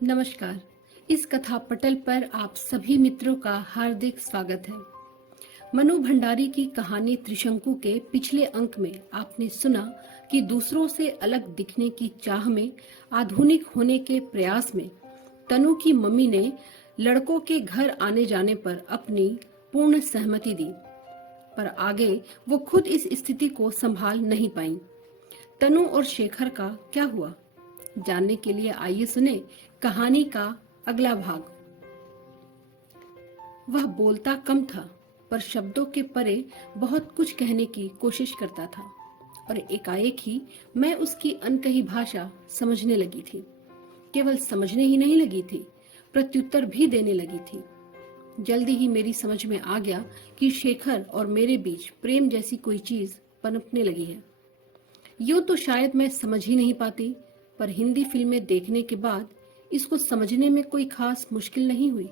नमस्कार। इस कथा पटल पर आप सभी मित्रों का हार्दिक स्वागत है। मनु भंडारी की कहानी त्रिशंकु के पिछले अंक में आपने सुना कि दूसरों से अलग दिखने की चाह में, आधुनिक होने के प्रयास में तनु की मम्मी ने लड़कों के घर आने जाने पर अपनी पूर्ण सहमति दी, पर आगे वो खुद इस स्थिति को संभाल नहीं पाई। तनु और शेखर का क्या हुआ, जानने के लिए आइए सुने कहानी का अगला भाग। वह बोलता कम था, पर शब्दों के परे बहुत कुछ कहने की कोशिश करता था और एकाएक ही मैं उसकी अनकही भाषा समझने लगी थी। केवल समझने ही नहीं लगी थी, प्रत्युत्तर भी देने लगी थी। जल्दी ही मेरी समझ में आ गया कि शेखर और मेरे बीच प्रेम जैसी कोई चीज पनपने लगी है। यूं तो शायद मैं समझ ही नहीं पाती, पर हिंदी फिल्में देखने के बाद इसको समझने में कोई खास मुश्किल नहीं हुई।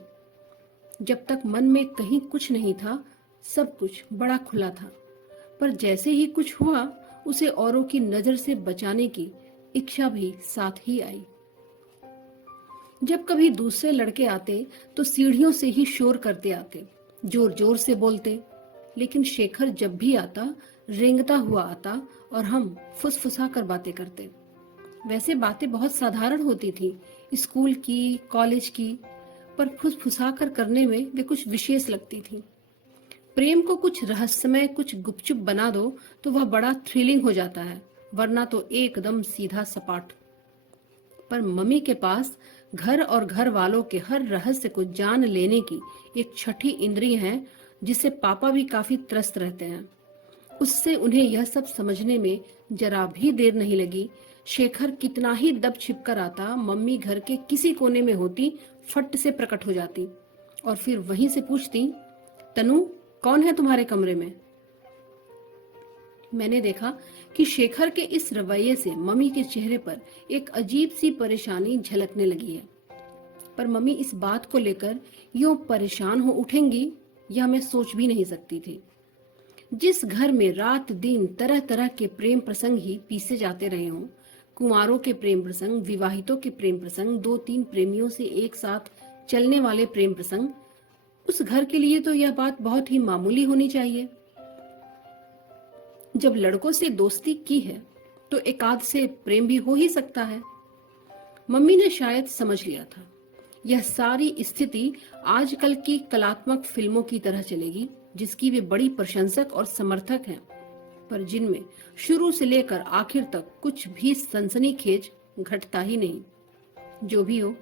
जब तक मन में कहीं कुछ नहीं था, सब कुछ बड़ा खुला था, पर जैसे ही कुछ हुआ, उसे औरों की नजर से बचाने की इच्छा भी साथ ही आई। जब कभी दूसरे लड़के आते तो सीढ़ियों से ही शोर करते आते, जोर जोर से बोलते, लेकिन शेखर जब भी आता रेंगता हुआ आता और हम फुसफुसा कर बातें करते। वैसे बातें बहुत साधारण होती थी, स्कूल की, कॉलेज की, पर फुसफुसा कर करने में वे कुछ विशेष लगती थी। प्रेम को कुछ रहस्यमय, कुछ गुपचुप बना दो तो वह बड़ा थ्रिलिंग हो जाता है, वरना तो एकदम सीधा सपाट। पर मम्मी के पास घर और घर वालों के हर रहस्य को जान लेने की एक छठी इंद्रिय है, जिसे पापा भी काफी त्रस्त रहते हैं। उससे उन्हें यह सब समझने में जरा भी देर नहीं लगी। शेखर कितना ही दब छिप कर आता, मम्मी घर के किसी कोने में होती, फट से प्रकट हो जाती और फिर वहीं से पूछती, तनु कौन है तुम्हारे कमरे में? मैंने देखा कि शेखर के इस रवैये से मम्मी के चेहरे पर एक अजीब सी परेशानी झलकने लगी है। पर मम्मी इस बात को लेकर यूं परेशान हो उठेंगी, यह मैं सोच भी नहीं सकती थी। जिस घर में रात दिन तरह तरह के प्रेम प्रसंग ही पीसे जाते रहे हों, कुंवारों के प्रेम प्रसंग, विवाहितों के प्रेम प्रसंग, दो तीन प्रेमियों से एक साथ चलने वाले प्रेम प्रसंग, उस घर के लिए तो यह बात बहुत ही मामूली होनी चाहिए। जब लड़कों से दोस्ती की है तो एकाध से प्रेम भी हो ही सकता है। मम्मी ने शायद समझ लिया था यह सारी स्थिति आजकल की कलात्मक फिल्मों की तरह चलेगी, जिसकी वे बड़ी प्रशंसक और समर्थक हैं, पर जिनमें शुरू से लेकर आखिर तक कुछ भी सनसनीखेज घटता ही नहीं। जो भी हो,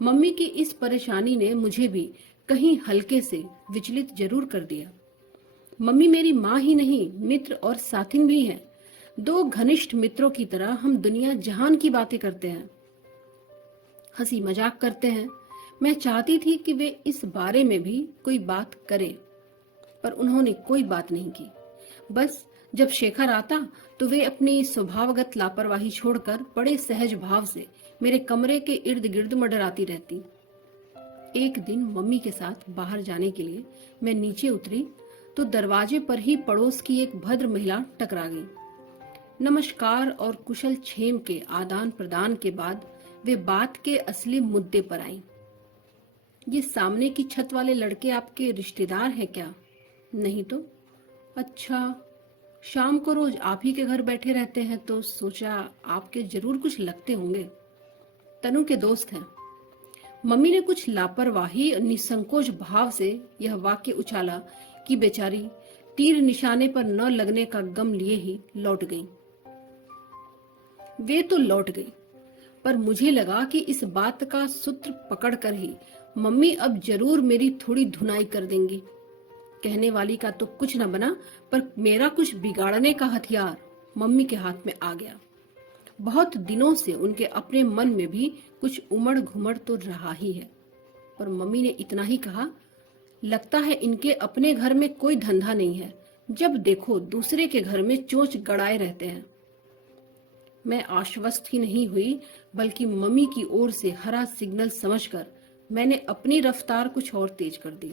मम्मी की इस परेशानी ने मुझे भी कहीं हल्के से विचलित जरूर कर दिया। मम्मी मेरी माँ ही नहीं, मित्र और साथिन भी हैं। दो घनिष्ठ मित्रों की तरह हम दुनिया जहान की बातें करते हैं, हंसी मजाक करते हैं। मैं चाहती थी कि वे इस बारे में भी कोई बात करें, पर उन्होंने कोई बात नहीं की। बस जब शेखर आता तो वे अपनी स्वभावगत लापरवाही छोड़कर बड़े सहज भाव से मेरे कमरे के इर्द गिर्द मंडराती रहती। एक दिन मम्मी के साथ बाहर जाने के लिए मैं नीचे उतरी तो दरवाजे पर ही पड़ोस की एक भद्र महिला टकरा गई। नमस्कार और कुशल क्षेम के आदान प्रदान के बाद वे बात के असली मुद्दे पर आईं। ये सामने की छत वाले लड़के आपके रिश्तेदार हैं क्या? नहीं तो। अच्छा, शाम को रोज आप ही के घर बैठे रहते हैं तो सोचा आपके जरूर कुछ लगते होंगे। तनु के दोस्त हैं। मम्मी ने कुछ लापरवाही निसंकोच भाव से यह वाक्य उछाला कि बेचारी तीर निशाने पर न लगने का गम लिए ही लौट गई। वे तो लौट गई, पर मुझे लगा कि इस बात का सूत्र पकड़कर ही मम्मी अब जरूर मेरी थोड़ी धुनाई कर देंगी। कहने वाली का तो कुछ न बना, पर मेरा कुछ बिगाड़ने का हथियार मम्मी के हाथ में आ गया। बहुत दिनों से उनके अपने मन में भी कुछ उमड़ घुमड़ तो रहा ही है, पर मम्मी ने इतना ही कहा, लगता है इनके अपने घर में कोई धंधा नहीं है, जब देखो दूसरे के घर में चोंच गड़ाए रहते हैं। मैं आश्वस्त ही नहीं हुई, बल्कि मम्मी की ओर से हरा सिग्नल समझकर मैंने अपनी रफ्तार कुछ और तेज कर दी।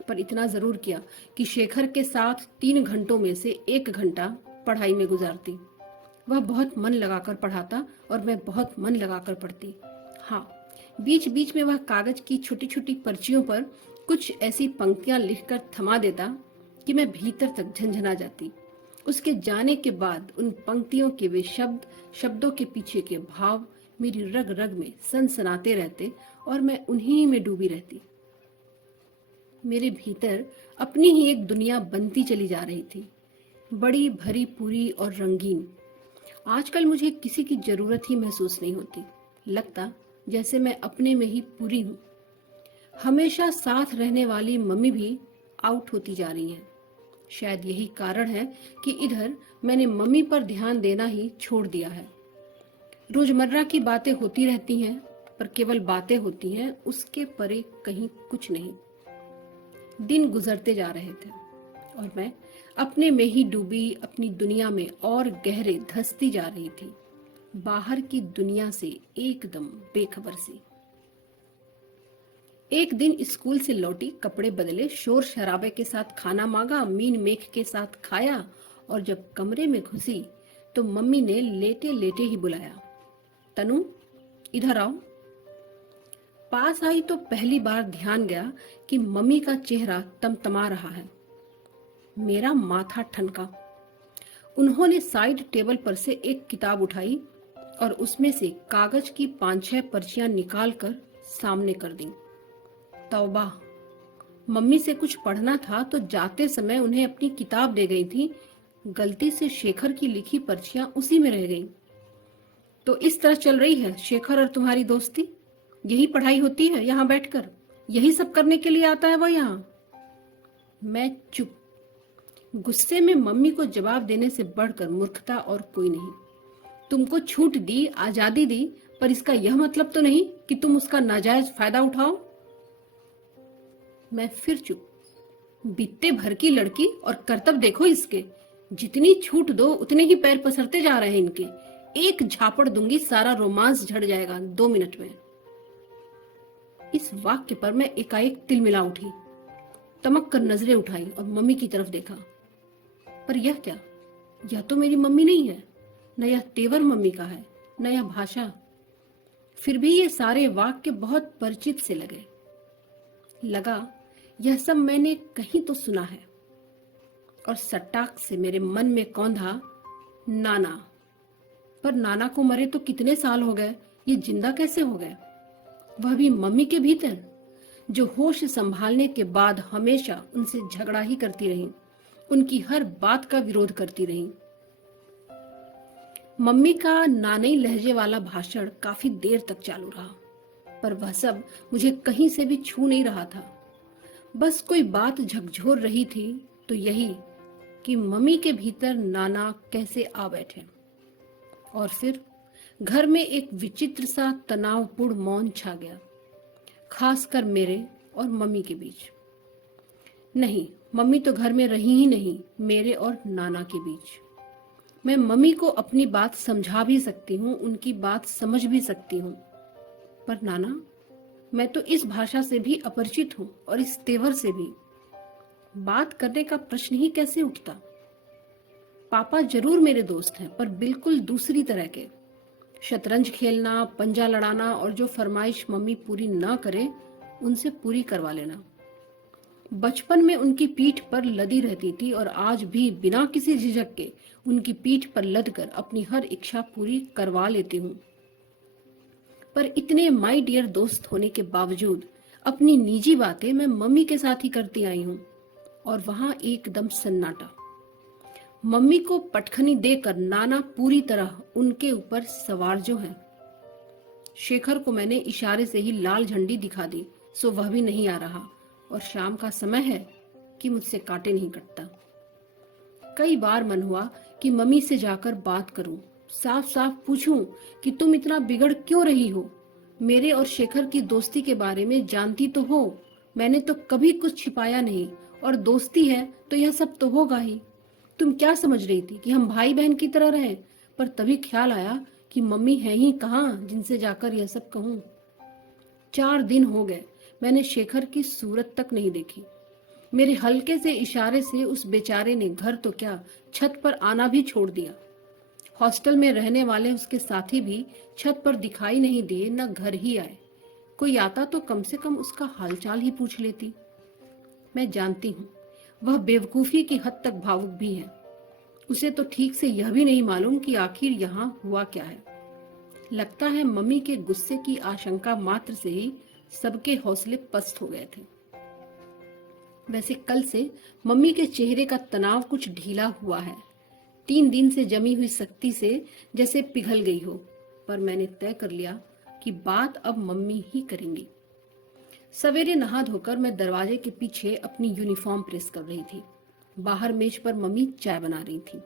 पर इतना जरूर किया कि शेखर के साथ 3 घंटों में से 1 घंटा पढ़ाई में गुजारती। वह बहुत मन लगाकर पढ़ाता और मैं बहुत मन लगाकर पढ़ती। हाँ, बीच बीच में वह कागज की छोटी छोटी पर्चियों पर कुछ ऐसी पंक्तियां लिखकर थमा देता कि मैं भीतर तक झंझना जाती। उसके जाने के बाद उन पंक्तियों के वे शब्दों के पीछे के भाव मेरी रग रग में सनसनाते रहते और मैं उन्हीं में डूबी रहती। मेरे भीतर अपनी ही एक दुनिया बनती चली जा रही थी, बड़ी भरी पूरी और रंगीन। आजकल मुझे किसी की जरूरत ही महसूस नहीं होती। लगता जैसे मैं अपने में ही पूरी हूँ। हमेशा साथ रहने वाली मम्मी भी आउट होती जा रही हैं। शायद यही कारण है कि इधर मैंने मम्मी पर ध्यान देना ही छोड़ दिया है। रोजमर्रा की बातें होती रहती हैं, पर केवल बातें होती हैं, उसके परे कहीं कुछ नहीं। दिन गुजरते जा रहे थे और मैं अपने में ही डूबी अपनी दुनिया में और गहरे धंसती जा रही थी, बाहर की दुनिया से एकदम बेखबर सी। एक दिन स्कूल से लौटी, कपड़े बदले, शोर शराबे के साथ खाना मांगा, मीन मेख के साथ खाया और जब कमरे में घुसी तो मम्मी ने लेटे लेटे ही बुलाया, तनु इधर आओ। पास आई तो पहली बार ध्यान गया कि मम्मी का चेहरा तमतमा रहा है। मेरा माथा ठनका। उन्होंने साइड टेबल पर से एक किताब उठाई और उसमें से कागज की 5-6 पर्चियां निकालकर सामने कर दी। तौबा, मम्मी से कुछ पढ़ना था तो जाते समय उन्हें अपनी किताब दे गई थी। गलती से शेखर की लिखी पर्चियां उसी में रह गईं। तो इस तरह चल रही है शेखर और तुम्हारी दोस्ती? यही पढ़ाई होती है यहाँ बैठकर? यही सब करने के लिए आता है वो यहाँ? मैं चुप। गुस्से में मम्मी को जवाब देने से बढ़कर मूर्खता और कोई नहीं। तुमको छूट दी, आजादी दी, पर इसका यह मतलब तो नहीं कि तुम उसका नाजायज फायदा उठाओ। मैं फिर चुप। बित्ते भर की लड़की और करतब देखो इसके। जितनी छूट दो उतने ही पैर पसरते जा रहे हैं इनके। एक झापड़ दूंगी, सारा रोमांस झड़ जाएगा 2 मिनट में। इस वाक्य पर मैं एकाएक तिलमिला उठी, तमक कर नजरें उठाई और मम्मी की तरफ देखा। पर यह क्या? यह तो मेरी मम्मी नहीं है। न यह तेवर मम्मी का है, न यह भाषा। फिर भी ये सारे वाक्य बहुत परिचित से लगा यह सब मैंने कहीं तो सुना है। और सट्टाक से मेरे मन में कौंधा, नाना। पर नाना को मरे तो कितने साल हो गए, ये जिंदा कैसे हो गए? वह भी मम्मी के भीतर, जो होश संभालने के बाद हमेशा उनसे झगड़ा ही करती रही, उनकी हर बात का विरोध करती रही। मम्मी का नानई लहजे वाला भाषण काफी देर तक चालू रहा, पर वह सब मुझे कहीं से भी छू नहीं रहा था। बस कोई बात झकझोर रही थी, तो यही कि मम्मी के भीतर नाना कैसे आ बैठे। और फिर घर में एक विचित्र सा तनावपूर्ण मौन छा गया, खासकर मेरे और मम्मी के बीच। नहीं, मम्मी तो घर में रही ही नहीं, मेरे और नाना के बीच। मैं मम्मी को अपनी बात समझा भी सकती हूँ, उनकी बात समझ भी सकती हूँ, पर नाना, मैं तो इस भाषा से भी अपरिचित हूँ और इस तेवर से भी। बात करने का प्रश्न ही कैसे उठता? पापा जरूर मेरे दोस्त हैं, पर बिल्कुल दूसरी तरह के। शतरंज खेलना, पंजा लड़ाना और जो फरमाइश मम्मी पूरी ना करे उनसे पूरी करवा लेना। बचपन में उनकी पीठ पर लदी रहती थी और आज भी बिना किसी झिझक के उनकी पीठ पर लदकर अपनी हर इच्छा पूरी करवा लेती हूँ। पर इतने माय डियर दोस्त होने के बावजूद अपनी निजी बातें मैं मम्मी के साथ ही करती आई हूँ, और वहां एकदम सन्नाटा। मम्मी को पटखनी देकर नाना पूरी तरह उनके ऊपर सवार जो है। शेखर को मैंने इशारे से ही लाल झंडी दिखा दी, सो वह भी नहीं आ रहा, और शाम का समय है कि मुझसे काटे नहीं कटता। कई बार मन हुआ कि मम्मी से जाकर बात करूं, साफ साफ पूछूं कि तुम इतना बिगड़ क्यों रही हो। मेरे और शेखर की दोस्ती के बारे में जानती तो हो, मैंने तो कभी कुछ छिपाया नहीं, और दोस्ती है तो यह सब तो होगा ही। तुम क्या समझ रही थी कि हम भाई बहन की तरह रहें? पर तभी ख्याल आया कि मम्मी है ही कहाँ जिनसे जाकर यह सब कहूं। 4 दिन हो गए मैंने शेखर की सूरत तक नहीं देखी। मेरे हल्के से इशारे से उस बेचारे ने घर तो क्या, छत पर आना भी छोड़ दिया। हॉस्टल में रहने वाले उसके साथी भी छत पर दिखाई नहीं दिए, न घर ही आए। कोई आता तो कम से कम उसका हालचाल ही पूछ लेती। मैं जानती हूँ वह बेवकूफी की हद तक भावुक भी है। उसे तो ठीक से यह भी नहीं मालूम कि आखिर यहाँ हुआ क्या है। लगता है मम्मी के गुस्से की आशंका मात्र से ही सबके हौसले पस्त हो गए थे। वैसे कल से मम्मी के चेहरे का तनाव कुछ ढीला हुआ है। 3 दिन से जमी हुई सख्ती से जैसे पिघल गई हो। पर मैंने तय कर लिया कि बात अब मम्मी ही करेंगी। सवेरे नहा धोकर मैं दरवाजे के पीछे अपनी यूनिफॉर्म प्रेस कर रही थी। बाहर मेज पर मम्मी चाय बना रही थी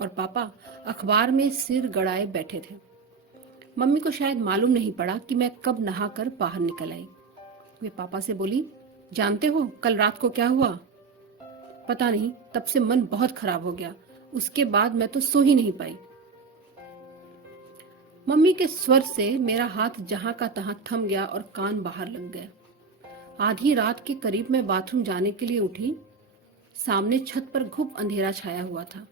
और पापा अखबार में सिर गड़ाए बैठे थे। मम्मी को शायद मालूम नहीं पड़ा कि मैं कब नहाकर बाहर निकल आई। वे पापा से बोली, जानते हो कल रात को क्या हुआ? पता नहीं, तब से मन बहुत खराब हो गया। उसके बाद मैं तो सो ही नहीं पाई। मम्मी के स्वर से मेरा हाथ जहां का तहां थम गया और कान बाहर लग गए। आधी रात के करीब मैं बाथरूम जाने के लिए उठी। सामने छत पर घुप अंधेरा छाया हुआ था।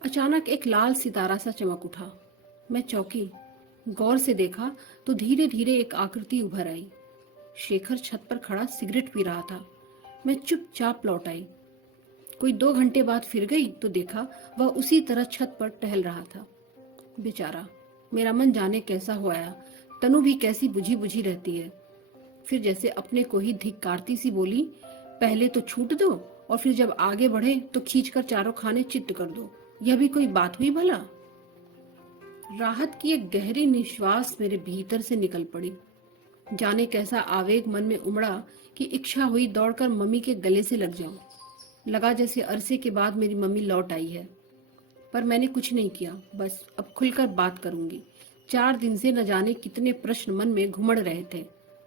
अचानक एक लाल सितारा सा चमक उठा। मैं चौंकी। गौर से देखा तो धीरे धीरे एक आकृति उभर आई। शेखर छत पर खड़ा सिगरेट पी रहा था। मैं चुपचाप लौट आई। कोई 2 घंटे बाद फिर गई तो देखा वह उसी तरह छत पर टहल रहा था। बेचारा, मेरा मन जाने कैसा हो आया। तनु भी कैसी बुझी बुझी रहती है। फिर जैसे अपने को ही धिक्कारती सी बोली, पहले तो छूट दो और फिर जब आगे बढ़े तो खींचकर चारों खाने चित्त कर दो। यह भी कोई बात हुई भला? राहत की एक गहरी निश्वास मेरे भीतर से निकल पड़ी। जाने कैसा आवेग मन में उमड़ा कि इच्छा हुई दौड़कर मम्मी के गले से लग जाऊं। लगा जैसे अरसे के बाद मेरी मम्मी लौट आई है। पर मैंने कुछ नहीं किया। बस अब खुलकर बात करूंगी। 4 दिन से न जाने कितने प्रश्न मन में घुमड़ रहे थे।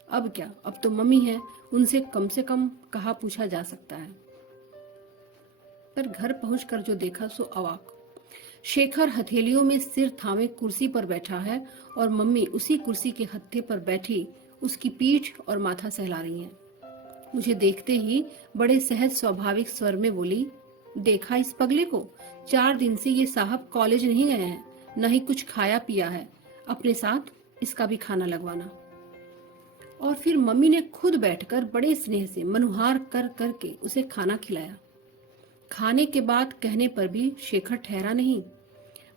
अब क्या, अब तो मम्मी है, उनसे कम कहा पूछा जा सकता है। पर घर पहुंचकर जो देखा सो अवाक। शेखर हथेलियों में सिर थामे कुर्सी पर बैठा है और मम्मी उसी कुर्सी के हत्थे पर बैठी उसकी पीठ और माथा सहला रही हैं। मुझे देखते ही बड़े सहज स्वाभाविक स्वर में बोली, देखा इस पगले को? 4 दिन से ये साहब कॉलेज नहीं गए हैं, न ही कुछ खाया पिया है। अपने साथ इसका भी खाना लगवाना। और फिर मम्मी ने खुद बैठकर बड़े स्नेह से मनुहार कर करके उसे खाना खिलाया। खाने के बाद कहने पर भी शेखर ठहरा नहीं।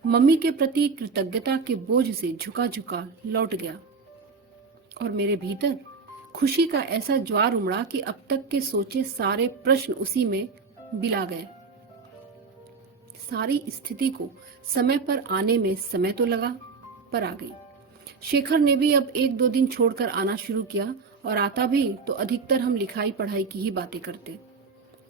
मम्मी के प्रति कृतज्ञता के बोझ से झुका झुका लौट गया और मेरे भीतर खुशी का ऐसा ज्वार उमड़ा कि अब तक के सोचे सारे प्रश्न उसी में बिला गए। सारी स्थिति को समय पर आने में समय तो लगा, पर आ गई। शेखर ने भी अब 1-2 दिन छोड़कर आना शुरू किया और आता भी तो अधिकतर हम लिखाई पढ़ाई की ही बातें करते।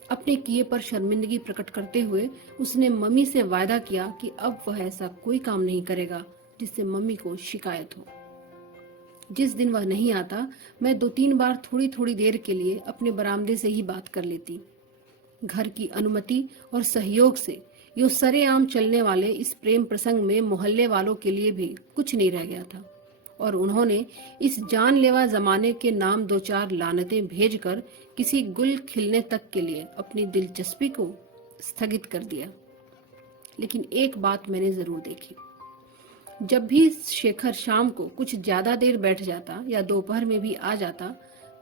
अपने किए पर शर्मिंदगी प्रकट करते हुए उसने मम्मी से वायदा किया कि अब वह ऐसा कोई काम नहीं करेगा जिससे मम्मी को शिकायत हो। जिस दिन वह नहीं आता, मैं 2-3 बार थोड़ी थोड़ी देर के लिए अपने बरामदे से ही बात कर लेती। घर की अनुमति और सहयोग से यो सरेआम चलने वाले इस प्रेम प्रसंग में मोहल्ले वालों के लिए भी कुछ नहीं रह गया था और उन्होंने इस जानलेवा जमाने के नाम 2-4 लानतें भेजकर किसी गुल खिलने तक के लिए अपनी दिलचस्पी को स्थगित कर दिया। लेकिन एक बात मैंने जरूर देखी। जब भी शेखर शाम को कुछ ज्यादा देर बैठ जाता या दोपहर में भी आ जाता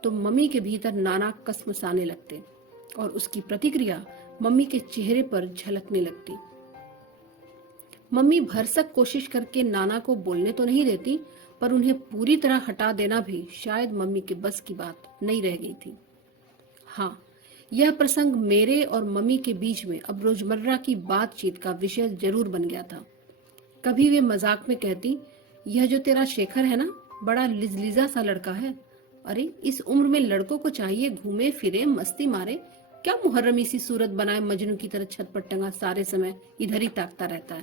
तो मम्मी के भीतर नाना कसमसाने लगते और उसकी प्रतिक्रिया मम्मी के चेहरे पर झलकने लगती। मम्मी भरसक कोशिश करके नाना को बोलने तो नहीं देती, पर उन्हें पूरी तरह हटा देना भी शायद मम्मी के बस की बात नहीं रह गई थी। हाँ, यह प्रसंग मेरे और मम्मी के बीच में अब रोजमर्रा की बातचीत का विषय जरूर बन गया था। कभी वे मजाक में कहती, यह जो तेरा शेखर है ना, बड़ा लिजलिजा सा लड़का है। अरे इस उम्र में लड़कों को चाहिए घूमे फिरे, मस्ती मारे। क्या मुहर्रमी सी सूरत बनाए मजनू की तरह छत पर टंगा सारे समय इधर ही ताकता रहता है।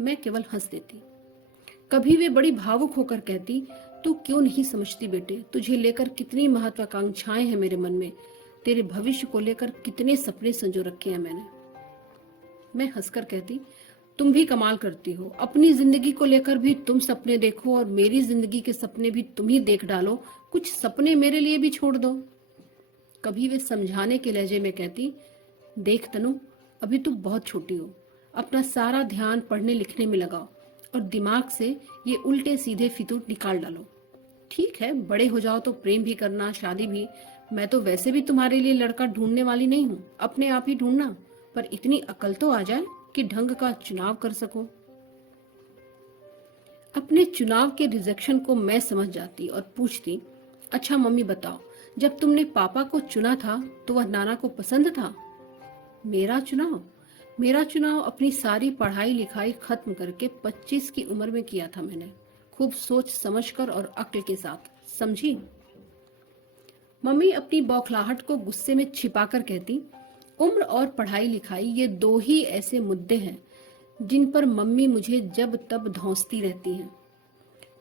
मैं केवल हंस देती। कभी वे बड़ी भावुक होकर कहती, तू क्यों नहीं समझती बेटे, तुझे लेकर कितनी महत्वाकांक्षाएं हैं मेरे मन में, तेरे भविष्य को लेकर कितने सपने संजो रखे हैं मैंने। मैं हंसकर कहती, तुम भी कमाल करती हो, अपनी जिंदगी को लेकर भी तुम सपने देखो और मेरी जिंदगी के सपने भी तुम ही देख डालो, कुछ सपने मेरे लिए भी छोड़ दो। कभी वे समझाने के लहजे में कहती, देख तनु, अभी तू बहुत छोटी हो, अपना सारा ध्यान पढ़ने लिखने में लगाओ और दिमाग से ये उल्टे सीधे फितूर निकाल डालो। ठीक है, बड़े हो जाओ तो प्रेम भी करना, शादी भी। मैं तो वैसे भी तुम्हारे लिए लड़का ढूंढने वाली नहीं हूँ, अपने आप ही ढूंढना। पर इतनी अकल तो आ जाए कि ढंग का चुनाव कर सको। अपने चुनाव के रिजेक्शन को मैं समझ जाती और पूछती, अच्छा मम्मी बताओ, जब तुमने पापा को चुना था तो वह नाना को पसंद था? मेरा चुनाव? मेरा चुनाव अपनी सारी पढ़ाई लिखाई खत्म करके 25 की उम्र में किया था मैंने, खूब सोच समझकर और अक्ल के साथ, समझी? मम्मी अपनी बौखलाहट को गुस्से में छिपाकर कहती, उम्र और पढ़ाई लिखाई ये दो ही ऐसे मुद्दे हैं जिन पर मम्मी मुझे जब तब धौंसती रहती हैं।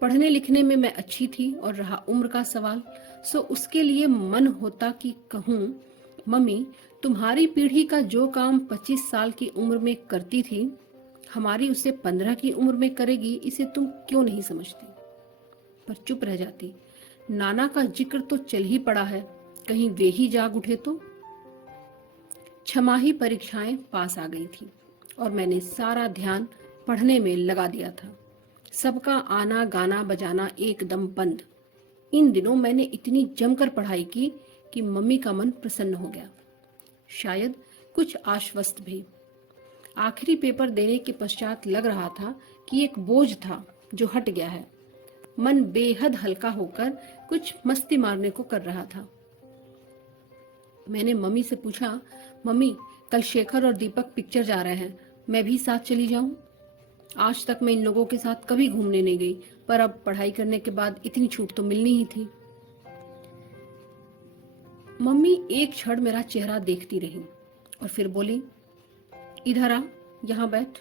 पढ़ने लिखने में मैं अच्छी थी और रहा उम्र का सवाल, सो उसके लिए मन होता कि कहूँ, मम्मी तुम्हारी पीढ़ी का जो काम 25 साल की उम्र में करती थी, हमारी उसे 15 की उम्र में करेगी, इसे तुम क्यों नहीं समझती? पर चुप रह जाती। नाना का जिक्र तो चल ही पड़ा है, कहीं वे ही जाग उठे तो। छमाही परीक्षाएं पास आ गई थी और मैंने सारा ध्यान पढ़ने में लगा दिया था। सबका आना गाना बजाना एकदम बंद। इन दिनों मैंने इतनी जमकर पढ़ाई की कि मम्मी का मन प्रसन्न हो गया, शायद कुछ आश्वस्त भी। आखिरी पेपर देने के पश्चात लग रहा था कि एक बोझ था जो हट गया है। मन बेहद हल्का होकर कुछ मस्ती मारने को कर रहा था। मैंने मम्मी से पूछा, मम्मी कल शेखर और दीपक पिक्चर जा रहे हैं, मैं भी साथ चली जाऊं? आज तक मैं इन लोगों के साथ कभी घूमने नहीं गई, पर अब पढ़ाई करने के बाद इतनी छूट तो मिलनी ही थी। मम्मी एक क्षण मेरा चेहरा देखती रही और फिर बोली, इधर आ, यहाँ बैठ,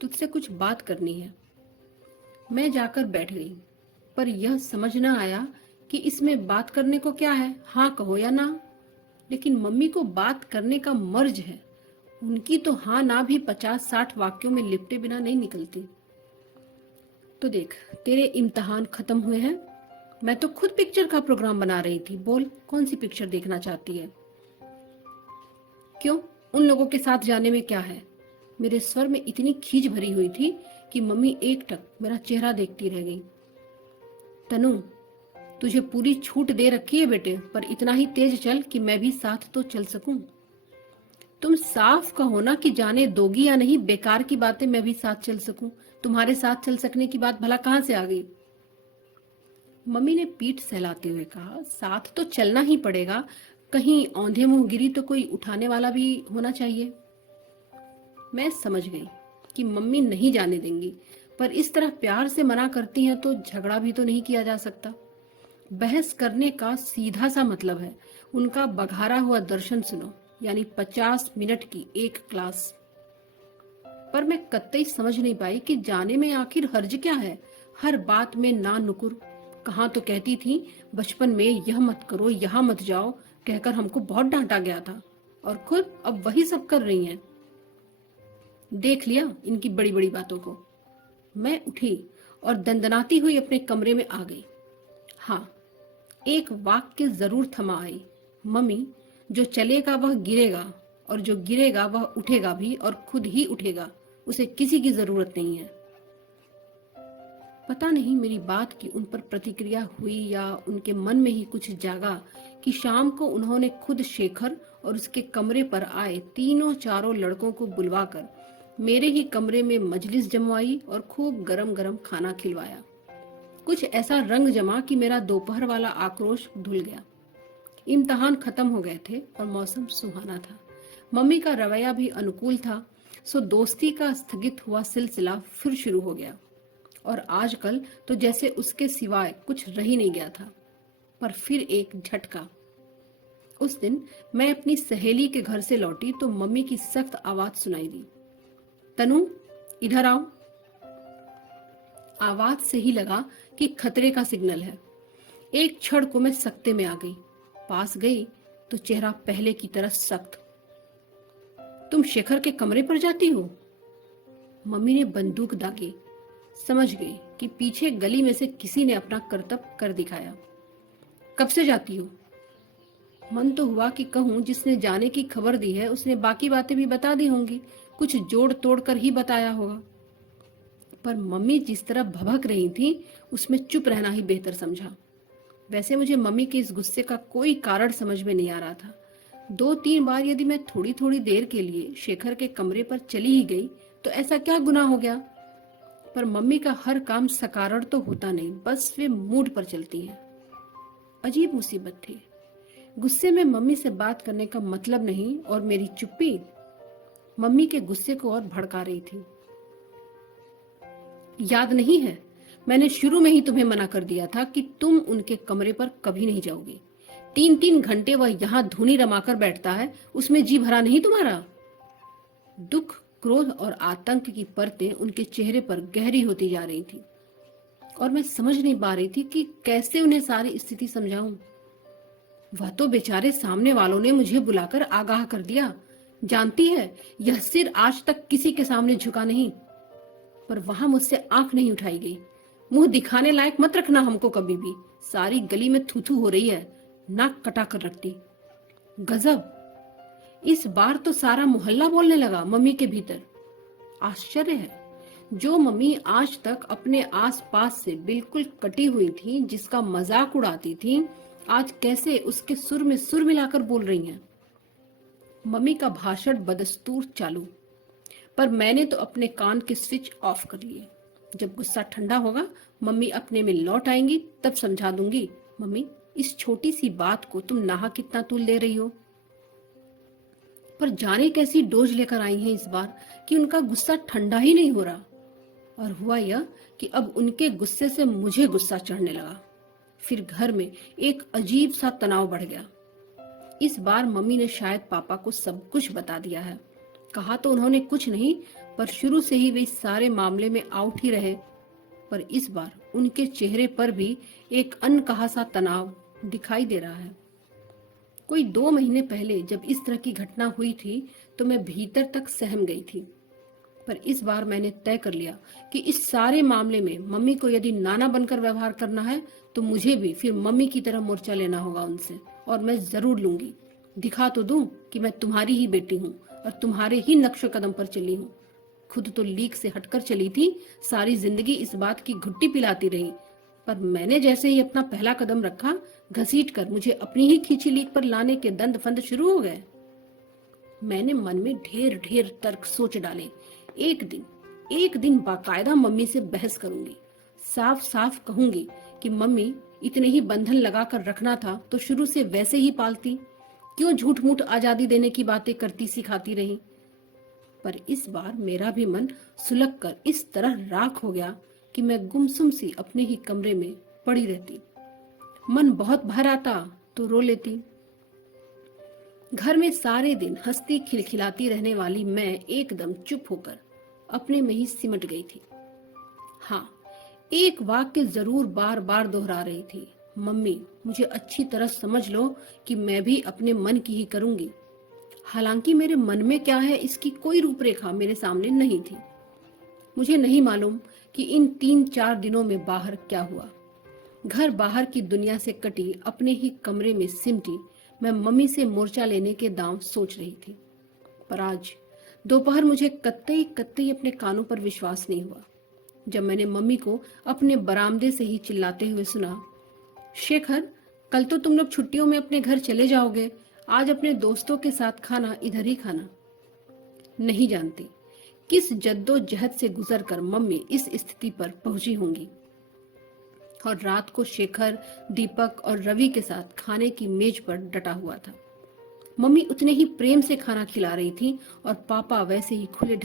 तुझसे कुछ बात करनी है। मैं जाकर बैठ गई, पर यह समझ न आया कि इसमें बात करने को क्या है, हाँ कहो या ना। लेकिन मम्मी को बात करने का मर्ज है, उनकी तो हाँ ना भी 50-60 वाक्यों में लिपटे बिना नहीं निकलती। तो देख, तेरे इम्तिहान खत्म हुए हैं, मैं तो खुद पिक्चर का प्रोग्राम बना रही थी, बोल कौन सी पिक्चर देखना चाहती है? क्यों, उन लोगों के साथ जाने में क्या है? मेरे स्वर में इतनी खीज भरी हुई थी कि मम्मी एकटक मेरा चेहरा देखती रह गई। तनु, तुझे पूरी छूट दे रखी है बेटे, पर इतना ही तेज चल कि मैं भी साथ तो चल सकूं। तुम साफ कहो ना कि जाने दोगी या नहीं, बेकार की बातें मैं भी साथ चल सकूं। तुम्हारे साथ चल सकने की बात भला कहां से आ गई? मम्मी ने पीठ सहलाते हुए कहा, साथ तो चलना ही पड़ेगा, कहीं औंधे मुंह गिरी तो कोई उठाने वाला भी होना चाहिए। मैं समझ गई कि मम्मी नहीं जाने देंगी, पर इस तरह प्यार से मना करती हैं तो झगड़ा भी तो नहीं किया जा सकता। बहस करने का सीधा सा मतलब है उनका बघारा हुआ दर्शन सुनो, यानी 50 मिनट की एक क्लास। पर मैं कतई समझ नहीं पाई कि जाने में आखिर हर्ज क्या है। हर बात में ना नुकुर। कहाँ तो कहती थी बचपन में यह मत करो, यहाँ मत जाओ, कहकर हमको बहुत डांटा गया था, और खुद अब वही सब कर रही हैं। देख लिया इनकी बड़ी बड़ी बातों को। मैं उठी और दंदनाती हुई अपने कमरे में आ गई। हाँ, एक वाक्य जरूर थमा आई, मम्मी जो चलेगा वह गिरेगा, और जो गिरेगा वह उठेगा भी और खुद ही उठेगा, उसे किसी की जरूरत नहीं है। पता नहीं मेरी बात की उन पर प्रतिक्रिया हुई या उनके मन में ही कुछ जागा कि शाम को उन्होंने खुद शेखर और उसके कमरे पर आए तीनों चारों लड़कों को बुलवाकर मेरे ही कमरे में मजलिस जमवाई और खूब गरम गरम खाना खिलवाया। कुछ ऐसा रंग जमा कि मेरा दोपहर वाला आक्रोश धुल गया। इम्तिहान खत्म हो गए थे और मौसम सुहाना था। मम्मी का रवैया भी अनुकूल था, सो दोस्ती का स्थगित हुआ सिलसिला फिर शुरू हो गया, और आजकल तो जैसे उसके सिवाय कुछ रह ही नहीं गया था। पर फिर एक झटका। उस दिन मैं अपनी सहेली के घर से लौटी तो मम्मी की सख्त आवाज सुनाई दी, तनु इधर आओ। आवाज से ही लगा कि खतरे का सिग्नल है। एक क्षण को मैं सकते में आ गई। पास गई तो चेहरा पहले की तरह सख्त। तुम शेखर के कमरे पर जाती हो? मम्मी ने बंदूक दागी। समझ गई कि पीछे गली में से किसी ने अपना करतब कर दिखाया। कब से जाती हो? मन तो हुआ कि कहूं जिसने जाने की खबर दी है उसने बाकी बातें भी बता दी होंगी, कुछ जोड़ तोड़ कर ही बताया होगा। पर मम्मी जिस तरह भभक रही थी उसमें चुप रहना ही बेहतर समझा। वैसे मुझे मम्मी के इस गुस्से का कोई कारण समझ में नहीं आ रहा था। 2-3 बार यदि मैं थोड़ी थोड़ी देर के लिए शेखर के कमरे पर चली ही गई तो ऐसा क्या गुनाह हो गया। पर मम्मी का हर काम सकारण तो होता नहीं, बस वे मूड पर चलती हैं। अजीब मुसीबत थी। गुस्से में मम्मी से बात करने का मतलब नहीं और मेरी चुप्पी मम्मी के गुस्से को और भड़का रही थी। याद नहीं है, मैंने शुरू में ही तुम्हें मना कर दिया था कि तुम उनके कमरे पर कभी नहीं जाओगी। 3-3 घंटे वह यहाँ धुनी रमाकर बैठता है, उसमें जी भरा नहीं तुम्हारा। दुख, क्रोध और आतंक की परतें उनके चेहरे पर गहरी होती जा रही थी और मैं समझ नहीं पा रही थी कि कैसे उन्हें सारी स्थिति समझाऊं। वह तो बेचारे सामने वालों ने मुझे बुलाकर आगाह कर दिया। जानती है, यह सिर आज तक किसी के सामने झुका नहीं, पर वहां मुझसे आंख नहीं उठाई गई। मुंह दिखाने लायक मत रखना हमको कभी भी। सारी गली में थू थू हो रही है, नाक कटा कर रखती। गजब, इस बार तो सारा मोहल्ला बोलने लगा मम्मी के भीतर। आश्चर्य है, जो मम्मी आज तक अपने आसपास से बिल्कुल कटी हुई थी, जिसका मजाक उड़ाती थी, आज कैसे उसके सुर में सुर मिलाकर बोल रही हैं। मम्मी का भाषण बदस्तूर चालू, पर मैंने तो अपने कान के स्विच ऑफ कर लिए। जब गुस्सा ठंडा होगा, मम्मी अपने में लौट आएंगी, तब समझा दूंगी। मम्मी, इस छोटी सी बात को तुम नाहक कितना तूल दे रही हो। पर जाने कैसी डोज लेकर आई हैं इस बार कि उनका गुस्सा ठंडा ही नहीं हो रहा। और हुआ यह कि अब उनके गुस्से से मुझे गुस्सा चढ़ने लगा। फिर घर में एक अजीब सा तनाव बढ़ गया। इस बार मम्मी ने शायद पापा को सब कुछ बता दिया है। कहा तो उन्होंने कुछ नहीं, पर शुरू से ही वे इस सारे मामले में आउट ही रहे। पर इस बार उनके चेहरे पर भी एक अनकहा सा तनाव दिखाई दे रहा है। कोई 2 महीने पहले जब इस तरह की घटना हुई थी तो मैं भीतर तक सहम गई थी, पर इस बार मैंने तय कर लिया कि इस सारे मामले में मम्मी को यदि नाना बनकर व्यवहार करना है तो मुझे भी फिर मम्मी की तरह मोर्चा लेना होगा उनसे, और मैं जरूर लूंगी। दिखा तो दूं कि मैं तुम्हारी ही बेटी हूँ और तुम्हारे ही नक्श कदम पर चली हूँ। खुद तो लीक से हटकर चली थी, सारी जिंदगी इस बात की घुट्टी पिलाती रही, पर मैंने जैसे ही अपना पहला कदम रखा, घसीट कर मुझे अपनी ही खींची लीक पर लाने के दंड फंद शुरू हो गए। मैंने मन में ढेर ढेर तर्क सोच डाले। एक दिन बाकायदा मम्मी से बहस करूंगी। साफ साफ कहूंगी कि मम्मी, इतने ही बंधन लगाकर रखना था तो शुरू से वैसे ही पालती, क्यों झूठ मूठ आजादी देने की बातें करती सिखाती रही। पर इस बार मेरा भी मन सुलग कर इस तरह राख हो गया कि मैं गुमसुम सी अपने ही कमरे में पड़ी रहती। मन बहुत भर आता तो रो लेती। घर में सारे दिन हंसती खिलखिलाती रहने वाली मैं एकदम चुप होकर अपने में ही सिमट गई थी। हाँ, एक वाक्य जरूर बार बार दोहरा रही थी, मम्मी, मुझे अच्छी तरह समझ लो कि मैं भी अपने मन की ही करूंगी। हालांकि मेरे मन में क्या है इसकी कोई रूपरेखा मेरे सामने नहीं थी। मुझे नहीं मालूम कि इन 3-4 दिनों में बाहर क्या हुआ। घर बाहर की दुनिया से कटी, अपने ही कमरे में सिमटी मैं मम्मी से मोर्चा लेने के दांव सोच रही थी। पर आज दोपहर मुझे कतई अपने कानों पर विश्वास नहीं हुआ जब मैंने मम्मी को अपने बरामदे से ही चिल्लाते हुए सुना, शेखर, कल तो तुम लोग छुट्टियों में अपने घर चले जाओगे, आज अपने दोस्तों के साथ खाना इधर ही खाना। नहीं जानती किस जद्दोजहद से गुजरकर मम्मी इस स्थिति पर पहुंची होंगी। और रात को शेखर, दीपक और रवि के साथ खाने की मेज पर डटा हुआ था। मम्मी उतने ही प्रेम से खाना खिला रही थी और पापा वैसे ही खुले